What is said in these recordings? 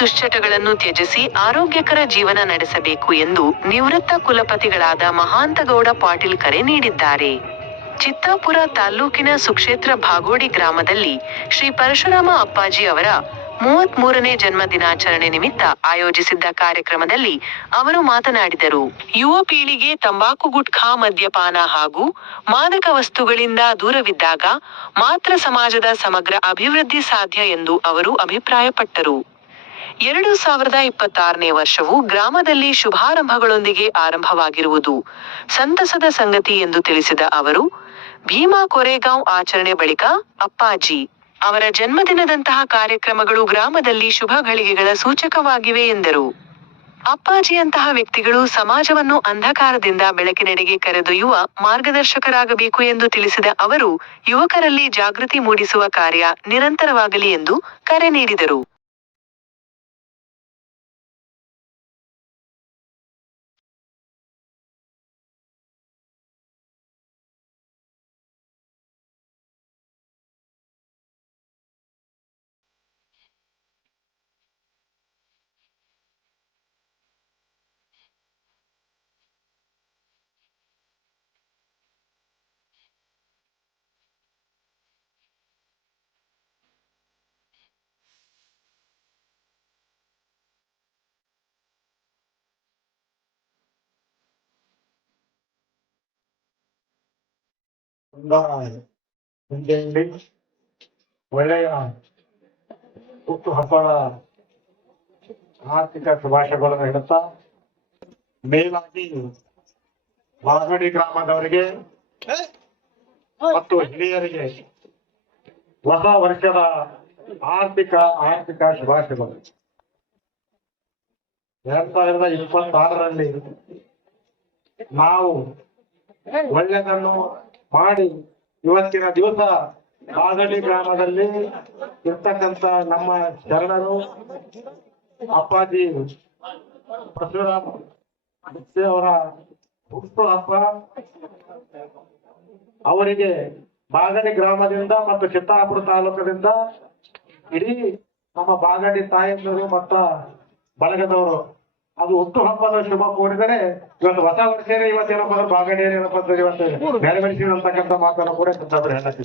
ದುಶ್ಚಟಗಳನ್ನು ತ್ಯಜಿಸಿ ಆರೋಗ್ಯಕರ ಜೀವನ ನಡೆಸಬೇಕು ಎಂದು ನಿವೃತ್ತ ಕುಲಪತಿಗಳಾದ ಮಹಾಂತಗೌಡ ಪಾಟೀಲ್ ಕರೆ ನೀಡಿದ್ದಾರೆ. ಚಿತ್ತಾಪುರ ತಾಲ್ಲೂಕಿನ ಸುಕ್ಷೇತ್ರ ಭಾಗೋಡಿ ಗ್ರಾಮದಲ್ಲಿ ಶ್ರೀ ಪರಶುರಾಮ ಅಪ್ಪಾಜಿ ಅವರ 33ನೇ ಜನ್ಮ ದಿನಾಚರಣೆ ನಿಮಿತ್ತ ಆಯೋಜಿಸಿದ್ದ ಕಾರ್ಯಕ್ರಮದಲ್ಲಿ ಅವರು ಮಾತನಾಡಿದರು. ಯುವ ಪೀಳಿಗೆ ತಂಬಾಕು, ಗುಟ್ಖಾ, ಮದ್ಯಪಾನ ಹಾಗೂ ಮಾದಕ ವಸ್ತುಗಳಿಂದ ದೂರವಿದ್ದಾಗ ಮಾತ್ರ ಸಮಾಜದ ಸಮಗ್ರ ಅಭಿವೃದ್ಧಿ ಸಾಧ್ಯ ಎಂದು ಅವರು ಅಭಿಪ್ರಾಯಪಟ್ಟರು. 2026ನೇ ವರ್ಷವು ಗ್ರಾಮದಲ್ಲಿ ಶುಭಾರಂಭಗಳೊಂದಿಗೆ ಆರಂಭವಾಗಿರುವುದು ಸಂತಸದ ಸಂಗತಿ ಎಂದು ತಿಳಿಸಿದ ಅವರು, ಭೀಮಾ ಕೊರೆಗಾಂವ್ ಆಚರಣೆ ಬಳಿಕ ಅಪ್ಪಾಜಿ ಅವರ ಜನ್ಮದಿನದಂತಹ ಕಾರ್ಯಕ್ರಮಗಳು ಗ್ರಾಮದಲ್ಲಿ ಶುಭ ಘಳಿಗೆಗಳ ಸೂಚಕವಾಗಿವೆ ಎಂದರು. ಅಪ್ಪಾಜಿಯಂತಹ ವ್ಯಕ್ತಿಗಳು ಸಮಾಜವನ್ನು ಅಂಧಕಾರದಿಂದ ಬೆಳಕಿನೆಡೆಗೆ ಕರೆದೊಯ್ಯುವ ಮಾರ್ಗದರ್ಶಕರಾಗಬೇಕು ಎಂದು ತಿಳಿಸಿದ ಅವರು, ಯುವಕರಲ್ಲಿ ಜಾಗೃತಿ ಮೂಡಿಸುವ ಕಾರ್ಯ ನಿರಂತರವಾಗಲಿ ಎಂದು ಕರೆ ನೀಡಿದರು. ಒಳ್ಳೆಯ ಹುಟ್ಟು ಹಬ್ಬದ ಆರ್ಥಿಕ ಶುಭಾಶಯಗಳನ್ನು ಹೇಳುತ್ತಾ, ಮೇಲಾಗಿ ಮಾಗಡಿ ಗ್ರಾಮದವರಿಗೆ ಮತ್ತು ಹಿರಿಯರಿಗೆ ಹೊಸ ವರ್ಷದ ಆರ್ಥಿಕ ಶುಭಾಶಯಗಳು. 2026ರಲ್ಲಿ ನಾವು ಒಳ್ಳೆಯದನ್ನು ಮಾಡಿ ಇವತ್ತಿನ ದಿವಸ ಮಾಗಡಿ ಗ್ರಾಮದಲ್ಲಿ ಇರ್ತಕ್ಕಂಥ ನಮ್ಮ ಶರಣರು ಅಪ್ಪಾಜಿ ಪರಶುರಾಮ ಅವರ ಹುಟ್ಟು ಹಬ್ಬ, ಅವರಿಗೆ ಮಾಗಡಿ ಗ್ರಾಮದಿಂದ ಮತ್ತು ಚಿತ್ತಾಪುರ ತಾಲೂಕದಿಂದ ಇಡೀ ನಮ್ಮ ಬಾಗಡಿ ತಾಯಂದಿರು ಮತ್ತು ಬಳಗದವರು ಅದು ಹುಟ್ಟು ಹಬ್ಬದ ಶುಭ ಕೋರಿದರೆ, ಇವತ್ತು ಹೊಸ ವರ್ಷನೇ ಇವತ್ತೇನಪ್ಪ ಬಾಗಡಿ ಏನಪ್ಪ ಇವತ್ತು ಬೇರೆ ಬೆಳೆಸಿ ಅಂತಕ್ಕಂಥ ಮಾತನ್ನು ಕೂಡ ಹೇಳಕ್ಕೆ.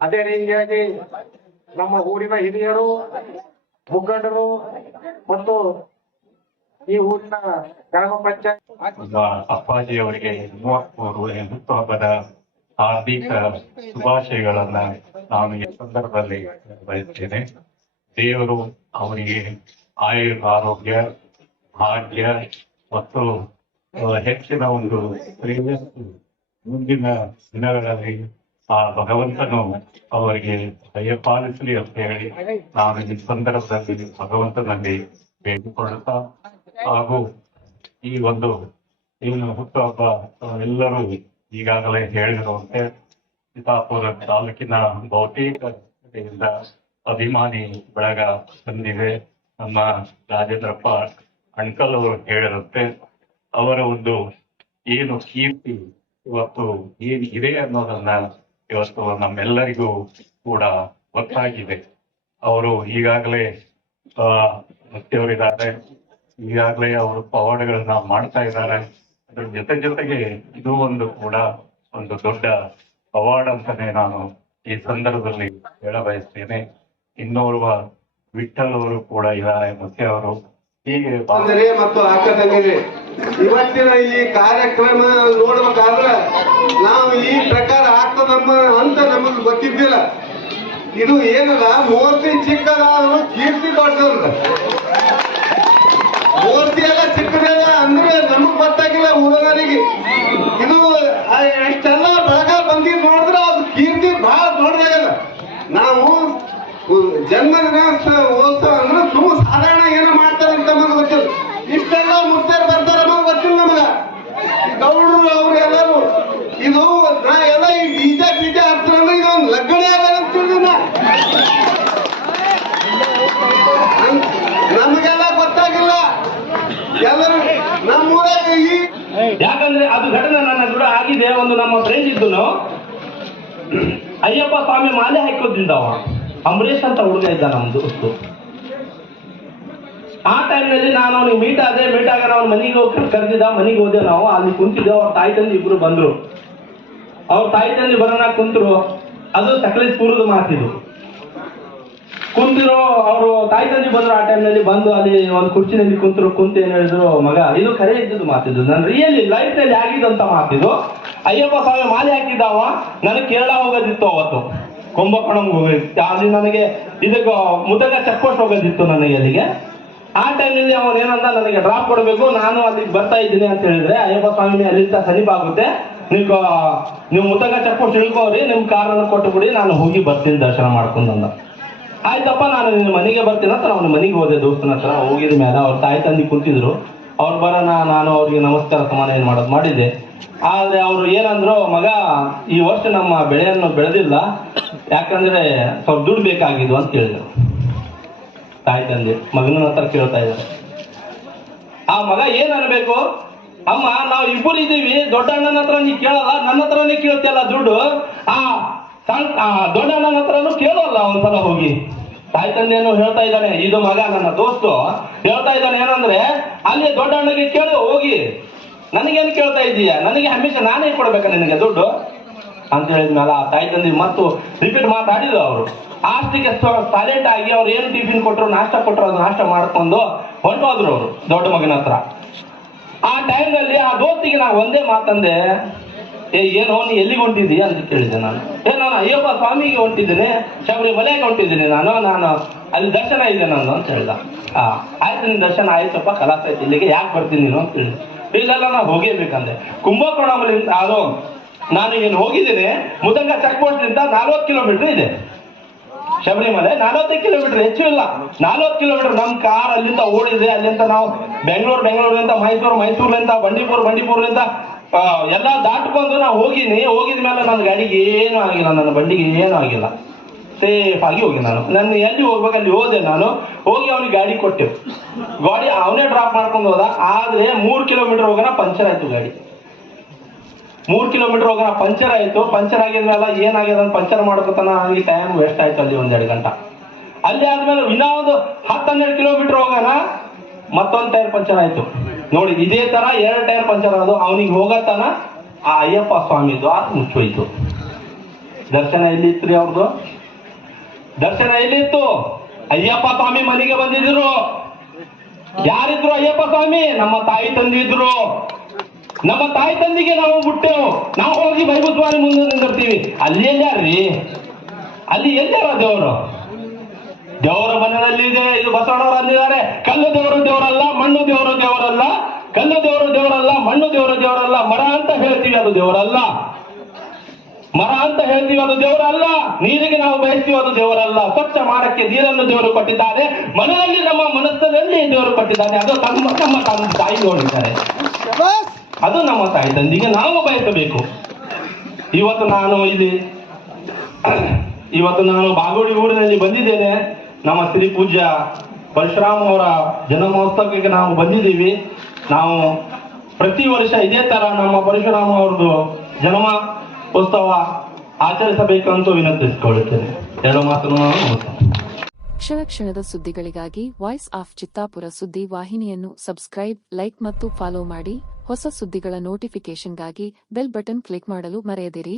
ಅದೇ ರೀತಿಯಾಗಿ ನಮ್ಮ ಊರಿನ ಹಿರಿಯರು, ಮುಖಂಡರು ಮತ್ತು ಈ ಊರಿನ ಗ್ರಾಮ ಪಂಚಾಯತ್ ಅಪ್ಪಾಜಿ ಅವರಿಗೆ 33ನೇ ಹುಟ್ಟುಹಬ್ಬದ ಹಾರ್ದಿಕ ಶುಭಾಶಯಗಳನ್ನ ನಾನು ಈ ಸಂದರ್ಭದಲ್ಲಿ ಬಯಸ್ತೇನೆ. ದೇವರು ಅವರಿಗೆ ಆರೋಗ್ಯ, ಭಾಗ್ಯ ಮತ್ತು ಹೆಚ್ಚಿನ ಒಂದು ಶ್ರೇಯಸ್ಸು ಮುಂದಿನ ದಿನಗಳಲ್ಲಿ ಆ ಭಗವಂತನು ಅವರಿಗೆ ದಯಪಾಲಿಸಲಿ ಅಂತ ಹೇಳಿ ನಾನು ಈ ಸಂದರ್ಭದಲ್ಲಿ ಭಗವಂತನಲ್ಲಿ ಬೇಡಿಕೊಳ್ಳುತ್ತಾ, ಹಾಗೂ ಈ ಒಂದು ಏನು ಹುಟ್ಟುಹಬ್ಬ ಎಲ್ಲರೂ ಈಗಾಗಲೇ ಹೇಳಿರುವಂತೆ ಚಿತ್ತಾಪುರ ತಾಲೂಕಿನ ಬಹುತೇಕ ಕಡೆಯಿಂದ ಅಭಿಮಾನಿ ಬಳಗ ಬಂದಿದೆ. ನಮ್ಮ ರಾಜೇಂದ್ರಪ್ಪ ಅಣ್ಕಲ್ ಅವರು ಹೇಳಿರುತ್ತೆ, ಅವರ ಒಂದು ಏನು ಕೀರ್ತಿ ಇವತ್ತು ಏನಿದೆ ಅನ್ನೋದನ್ನ ಇವತ್ತು ನಮ್ಮೆಲ್ಲರಿಗೂ ಕೂಡ ಗೊತ್ತಾಗಿದೆ. ಅವರು ಈಗಾಗಲೇ ಮುಖ್ಯವರಿದ್ದಾರೆ, ಈಗಾಗಲೇ ಅವರು ಪವಾಡಗಳನ್ನ ಮಾಡ್ತಾ ಇದ್ದಾರೆ. ಅದ್ರ ಜೊತೆಗೆ ಇದು ಒಂದು ಕೂಡ ಒಂದು ದೊಡ್ಡ ಅವಾರ್ಡ್ ಅಂತಾನೆ ನಾನು ಈ ಸಂದರ್ಭದಲ್ಲಿ ಹೇಳ ಬಯಸ್ತೇನೆ. ಇನ್ನೋರ್ವ ವಿಠಲ್ ಅವರು ಕೂಡ ಇದ್ದಾರೆ, ಮತ್ತೆ ಅವರು ಹೀಗೆ ಮತ್ತು ಅಕ್ಕ ತಂಗಿರಿ ಇವತ್ತಿನ ಈ ಕಾರ್ಯಕ್ರಮ ನೋಡ್ಬೇಕಾದ್ರೆ ನಾವು ಈ ಪ್ರಕಾರ ಆಗ್ತದಮ್ಮ ಅಂತ ನಮಗ್ ಗೊತ್ತಿದ್ದಿಲ್ಲ. ಇದು ಏನದ ಮೂರ್ತಿ ಚಿಕ್ಕದ, ಕೀರ್ತಿ ದೊಡ್ಡದ. ಮೂರ್ತಿ ಎಲ್ಲ ಚಿಕ್ಕದಲ್ಲ ಅಂದ್ರೆ ನಮಗ್ ಗೊತ್ತಾಗಿಲ್ಲ ಊರವರಿಗೆ. ಇದು ಎಷ್ಟೆಲ್ಲ ಭಾಗ ಬಂದಿ ನೋಡಿದ್ರೆ ಅದು ಕೀರ್ತಿ ಬಹಳ ದೊಡ್ಡದಾಗದ. ನಾವು ಜನ್ಮದಿನ ಉತ್ಸವ ಅಂದ್ರೆ ತುಂಬ ಸಾಧಾರಣ ಏನೋ ಮಾಡ್ತಾರಂತ ನಮ್ಗೆ ಗೊತ್ತಿಲ್ಲ. ಇಷ್ಟೆಲ್ಲ ಮುಕ್ತರು ಬರ್ತಾರ ಗೊತ್ತಿಲ್ಲ ನಮಗ. ಗೌಡರು ಅವ್ರೆಲ್ಲರೂ ಇದು ನಾ ಎಲ್ಲ ಈ ಡಿಜೆ ಪಿಜೆ ಹತ್ರ ಇದೊಂದು ಲಗ್ಗಣೆ ಆಗದಂತ ನಮಗೆಲ್ಲ ಗೊತ್ತಾಗಿಲ್ಲ. ಎಲ್ಲರೂ ನಮ್ಮೂರಾಗ ಯಾಕಂದ್ರೆ ಅದು ಘಟನೆ ನನ್ನ ಕೂಡ ಆಗಿದೆ. ಒಂದು ನಮ್ಮ ಫ್ರೆಂಡ್ ಇದ್ದನು, ಅಯ್ಯಪ್ಪ ಸ್ವಾಮಿ ಮಾಲೆ ಹಾಕೋದ್ರಿಂದ ಅಂಬರೀಶ್ ಅಂತ ಹುಡುಗ ಇದ್ದ ನಮ್ಮ ದೋಸ್ತು. ಆ ಟೈಮ್ನಲ್ಲಿ ನಾನು ಅವ್ನಿಗೆ ಮೀಟ್ ಆಗ ನಾವು ಮನೆಗೆ ಹೋಗಿ ಕರೆದಿದ್ದ, ಮನೆಗೆ ಹೋದೆ. ನಾವು ಅಲ್ಲಿ ಕುಂತಿದ್ದೆ. ಅವ್ರ ತಾಯಿ ತಂದೆ ಇಬ್ರು ಬಂದ್ರು. ಅವ್ರ ತಾಯಿ ತಂದೆ ಬರೋಣ ಕುಂತರು. ಅದು ಸಕಲೇಶ್ಪುರದ ಮಾತಿದು. ಕುಂತಿರೋ ಅವರು ತಾಯಿ ತಂದೆ ಬಂದ್ರು. ಆ ಟೈಮ್ನಲ್ಲಿ ಬಂದು ಅಲ್ಲಿ ಒಂದು ಕುರ್ಚಿನಲ್ಲಿ ಕುಂತರು. ಕುಂತ ಏನ್ ಹೇಳಿದ್ರು, ಮಗ ಇದು ಖರೆ ಇದ್ದದ್ದು ಮಾತಿದ್ದು, ನನ್ನ ರಿಯಲಿ ಲೈಫ್ ನಲ್ಲಿ ಆಗಿದ್ದಂತ ಮಾತಿದು. ಅಯ್ಯಪ್ಪ ಸ್ವಾಮಿ ಮಾಲೆ ಹಾಕಿದ್ದಾವ. ನನಗೆ ಕೇರಳ ಹೋಗೋದಿತ್ತು ಅವತ್ತು, ಕುಂಭಕೋಣಂಗೆ ಹೋಗೋದಿತ್ತು. ಅಲ್ಲಿ ನನಗೆ ಇದಕ್ಕೆ ಮುದಗ ಚೆಕ್ ಪೋಸ್ಟ್ ಹೋಗೋದಿತ್ತು ನನಗೆ ಅಲ್ಲಿಗೆ. ಆ ಟೈಮ್ನಲ್ಲಿ ಅವನು ಏನಂದ, ನನಗೆ ಡ್ರಾಪ್ ಕೊಡಬೇಕು, ನಾನು ಅಲ್ಲಿಗೆ ಬರ್ತಾ ಇದ್ದೀನಿ ಅಂತ ಹೇಳಿದ್ರೆ, ಅಯ್ಯಪ್ಪ ಸ್ವಾಮಿ ಅಲ್ಲಿಂದ ಸಮೀಪ ಆಗುತ್ತೆ, ನೀವು ಮುದಗ ಚೆಕ್ ಪೋಸ್ಟ್ ಇಳ್ಕೋರಿ, ನಿಮ್ ಕಾರನ್ನು ಕೊಟ್ಟು ಬಿಡಿ, ನಾನು ಹೋಗಿ ಬರ್ತೀನಿ ದರ್ಶನ ಮಾಡ್ಕೊಂಡು ಅಂದ. ಆಯ್ತಪ್ಪ, ನಾನು ನಿನ್ನ ಮನೆಗೆ ಬರ್ತೀನಿ ಅಂತ ಅವನ ಮನೆಗೆ ಹೋದೆ. ದೋಸ್ತನ ಹತ್ರ ಹೋಗಿದ ಮೇಲೆ ಅವ್ರ ತಾಯಿ ತಂದೆ ಕುಂತಿದ್ರು. ಅವ್ರು ಬರೋಣ, ನಾನು ಅವ್ರಿಗೆ ನಮಸ್ಕಾರ ಸಮಾನ ಏನ್ ಮಾಡೋದು ಮಾಡಿದ್ದೆ. ಆದ್ರೆ ಅವ್ರು ಏನಂದ್ರು, ಮಗ ಈ ವರ್ಷ ನಮ್ಮ ಬೆಳೆಯನ್ನು ಬೆಳೆದಿಲ್ಲ, ಯಾಕಂದ್ರೆ ಸ್ವಲ್ಪ ದುಡ್ಡು ಬೇಕಾಗಿದ್ದು ಅಂತ ಹೇಳಿದ್ರು. ತಾಯಿ ತಂದೆ ಮಗನ ಹತ್ರ ಕೇಳ್ತಾ ಇದ್ದಾರೆ. ಆ ಮಗ ಏನ್ ಅನ್ಬೇಕು, ಅಮ್ಮ ನಾವು ಇಬ್ಬರು ಇದ್ದೀವಿ, ದೊಡ್ಡ ಅಣ್ಣನ ಹತ್ರ ನೀ ಕೇಳಲ್ಲ, ನನ್ನ ಹತ್ರನೇ ಕೇಳ್ತಿಯಲ್ಲ ದುಡ್ಡು, ದೊಡ್ಡ ಅಣ್ಣನ ಹತ್ರನು ಕೇಳಲ್ಲ ಒಂದ್ಸಲ ಹೋಗಿ. ತಾಯಿ ತಂದೆಯನ್ನು ಹೇಳ್ತಾ ಇದ್ದಾನೆ, ಇದು ಮಗ ನನ್ನ ದೋಸ್ತು ಹೇಳ್ತಾ ಇದ್ದಾನೆ ಏನಂದ್ರೆ, ಅಲ್ಲಿ ದೊಡ್ಡ ಅಣ್ಣಗೆ ಕೇಳು ಹೋಗಿ, ನನಗೇನು ಕೇಳ್ತಾ ಇದೀಯ, ನನಗೆ ಹಮೇಶ ನಾನೇ ಕೊಡ್ಬೇಕಾ ನಿನಗೆ ದುಡ್ಡು ಅಂತ ಹೇಳಿದ್ಮೇಲೆ ಆ ತಾಯಿ ತಂದೆ ಮತ್ತು ರಿಪೀಟ್ ಮಾತಾಡಿದ್ರು. ಅವರು ಅಷ್ಟಕ್ಕೆ ಸೈಲೆಂಟ್ ಆಗಿ ಅವ್ರು ಏನು ಟಿಫಿನ್ ಕೊಟ್ಟರು, ನಾಷ್ಟ ಕೊಟ್ಟರು, ಅದು ನಾಷ್ಟ ಮಾಡ್ಕೊಂಡು ಹೊರಟೋದ್ರು ಅವರು ದೊಡ್ಡ ಮಗನ ಹತ್ರ. ಆ ಟೈಮ್ನಲ್ಲಿ ಆ ದೋಸ್ತಿಗೆ ನಾವು ಒಂದೇ ಮಾತಂದೆ, ಏನೋ ನೀ ಎಲ್ಲಿಗೆ ಹೊಂಟಿದ್ದೀಯ ಅಂತ ಕೇಳಿದೆ ನಾನು. ನಾನು ಅಯ್ಯಪ್ಪ ಸ್ವಾಮಿಗೆ ಹೊಂಟಿದ್ದೀನಿ, ಶಬರಿಮಲೆಗೆ ಹೊಂಟಿದ್ದೀನಿ, ನಾನು ಅಲ್ಲಿ ದರ್ಶನ ಇದೆ ನಂದು ಅಂತ ಹೇಳ್ದ. ಆಯ್ತು, ನಿನ್ ದರ್ಶನ ಆಯ್ತಪ್ಪ, ಕಲಾಸ ಆಯ್ತು, ಇಲ್ಲಿಗೆ ಯಾಕೆ ಬರ್ತೀನಿ ನೀನು ಅಂತ ಹೇಳಿದೆ. ಇಲ್ಲೆಲ್ಲ ನಾವು ಹೋಗೇಬೇಕಂದೆ. ಕುಂಭಕೋಣಂಲಿಂದ ಅದು ನಾನು ಏನು ಹೋಗಿದ್ದೀನಿ, ಮುದಂಗ ಚೆಕ್ ಪೋಸ್ಟ್ ನಿಂದ 40 ಕಿಲೋಮೀಟರ್ ಇದೆ ಶಬರಿಮಲೆ. 40 ಕಿಲೋಮೀಟರ್, ಹೆಚ್ಚು ಇಲ್ಲ, 40 ಕಿಲೋಮೀಟರ್ ನಮ್ ಕಾರ್ ಅಲ್ಲಿಂದ ಓಡಿದೆ. ಅಲ್ಲಿಂದ ನಾವು ಬೆಂಗಳೂರಿಂದ ಮೈಸೂರಿಂದ ಬಂಡೀಪುರದಿಂದ ಎಲ್ಲ ದಾಟ್ಕೊಂಡು ನಾವು ಹೋಗಿದ ಮೇಲೆ ನನ್ನ ಗಾಡಿಗೆ ಏನೂ ಆಗಿಲ್ಲ, ನನ್ನ ಬಂಡಿಗೆ ಏನೂ ಆಗಿಲ್ಲ, ಸೇಫ್ ಆಗಿ ಹೋಗಿ. ನಾನು ಎಲ್ಲಿ ಹೋಗ್ಬೇಕು ಅಲ್ಲಿ ಹೋದೆ. ನಾನು ಹೋಗಿ ಅವನಿಗೆ ಗಾಡಿ ಕೊಟ್ಟೆ. ಗಾಡಿ ಅವನೇ ಡ್ರಾಪ್ ಮಾಡ್ಕೊಂಡು ಹೋದ. ಆದ್ರೆ 3 ಕಿಲೋಮೀಟರ್ ಹೋಗೋಣ ಪಂಚರ್ ಆಯ್ತು ಗಾಡಿ. 3 ಕಿಲೋಮೀಟರ್ ಹೋಗೋಣ ಪಂಚರ್ ಆಯ್ತು. ಪಂಚರ್ ಆಗಿದ್ಮೇಲೆ ಏನಾಗ್ಯದ ಪಂಚರ್ ಮಾಡ್ಕೊತಾನ, ನನಗೆ ಟೈಮ್ ವೇಸ್ಟ್ ಆಯ್ತು ಅಲ್ಲಿ 1-2 ಗಂಟೆ. ಅಲ್ಲಿ ಆದ್ಮೇಲೆ ಇನ್ನೂ ಒಂದು 10-12 ಕಿಲೋಮೀಟರ್ ಹೋಗೋಣ ಮತ್ತೊಂದು ಟೈರ್ ಪಂಚರ್ ಆಯ್ತು. ನೋಡಿ, ಇದೇ ತರ 2 ಟೈರ್ ಪಂಚರ್ ಆಗೋದು. ಅವನಿಗೆ ಹೋಗತ್ತಾನ ಆ ಅಯ್ಯಪ್ಪ ಸ್ವಾಮಿದು ಆ ಮುಚ್ಚೋಯ್ತು. ದರ್ಶನ ಎಲ್ಲಿ ಇತ್ತು ರೀ ಅವ್ರದ್ದು? ದರ್ಶನ ಎಲ್ಲಿತ್ತು? ಅಯ್ಯಪ್ಪ ಸ್ವಾಮಿ ಮನೆಗೆ ಬಂದಿದ್ರು. ಯಾರಿದ್ರು ಅಯ್ಯಪ್ಪ ಸ್ವಾಮಿ? ನಮ್ಮ ತಾಯಿ ತಂದೆ ಇದ್ರು. ನಮ್ಮ ತಾಯಿ ತಂದಿಗೆ ನಾವು ಬಿಟ್ಟೆವು. ನಾವು ಹೋಗಿ ಬೈಬಸ್ವಾಮಿ ಮುಂದೆ ನಿಂದಿರ್ತೀವಿ. ಅಲ್ಲಿ ಎಲ್ಲಾರ್ರಿ? ಅಲ್ಲಿ ಎಲ್ಲಾರ ದೇವರು? ದೇವರ ಮನೆಯಲ್ಲಿ ಇದೆ. ಇದು ಬಸವಣ್ಣವರು ಅಂದಿದ್ದಾರೆ, ಕಲ್ಲು ದೇವರು ದೇವರಲ್ಲ, ಮಣ್ಣು ದೇವರು ದೇವರಲ್ಲ, ಕಲ್ಲು ದೇವರು ದೇವರಲ್ಲ, ಮಣ್ಣು ದೇವರು ದೇವರಲ್ಲ, ಮರ ಅಂತ ಹೇಳ್ತೀವಿ ಅದು ದೇವರಲ್ಲ, ಮರ ಅಂತ ಹೇಳ್ತೀವಿ ಅದು ದೇವರಲ್ಲ, ನೀರಿಗೆ ನಾವು ಬಯಸ್ತೀವಿ ಅದು ದೇವರಲ್ಲ, ಸ್ವಚ್ಛ ಮಾಡಕ್ಕೆ ನೀರನ್ನು ದೇವರು ಕೊಟ್ಟಿದ್ದಾರೆ, ಮನೆಯಲ್ಲಿ ನಮ್ಮ ಮನಸ್ಸಿನಲ್ಲಿ ದೇವರು ಕೊಟ್ಟಿದ್ದಾನೆ, ಅದು ನಮ್ಮ ತಾಯಿ ನೋಡಿದ್ದಾರೆ, ಅದು ನಮ್ಮ ತಾಯಿ ತಂದಿಗೆ ನಾವು ಬಯಸಬೇಕು. ಇವತ್ತು ನಾನು ಬಾಗೋಡಿ ಊರಿನಲ್ಲಿ ಬಂದಿದ್ದೇನೆ. ನಮ್ಮ ಶ್ರೀ ಪೂಜ್ಯ ಪರಶುರಾಮ ಅವರ ಜನ್ಮ ಮಹೋತ್ಸವಕ್ಕೆ ನಾವು ಬಂದಿದ್ದೀವಿ. ನಾವು ಪ್ರತಿ ವರ್ಷ ಇದೇ ತರ ನಮ್ಮ ಪರಶುರಾಮ ಅವ್ರದ್ದು ಜನ್ಮ ಉತ್ಸವ ಆಚರಿಸಬೇಕು ಅಂತ ವಿನಂತಿಸಿಕೊಳ್ಳುತ್ತೇನೆ. 2 ಮಾತನ್ನು ನಾನು ಕ್ಷಣ ಕ್ಷಣದ ಸುದ್ದಿಗಳಿಗಾಗಿ ವಾಯ್ಸ್ ಆಫ್ ಚಿತ್ತಾಪುರ ಸುದ್ದಿ ವಾಹಿನಿಯನ್ನು ಸಬ್ಸ್ಕ್ರೈಬ್, ಲೈಕ್ ಮತ್ತು ಫಾಲೋ ಮಾಡಿ. ಹೊಸ ಸುದ್ದಿಗಳ ನೋಟಿಫಿಕೇಶನ್ಗಾಗಿ ಬೆಲ್ ಬಟನ್ ಕ್ಲಿಕ್ ಮಾಡಲು ಮರೆಯದಿರಿ.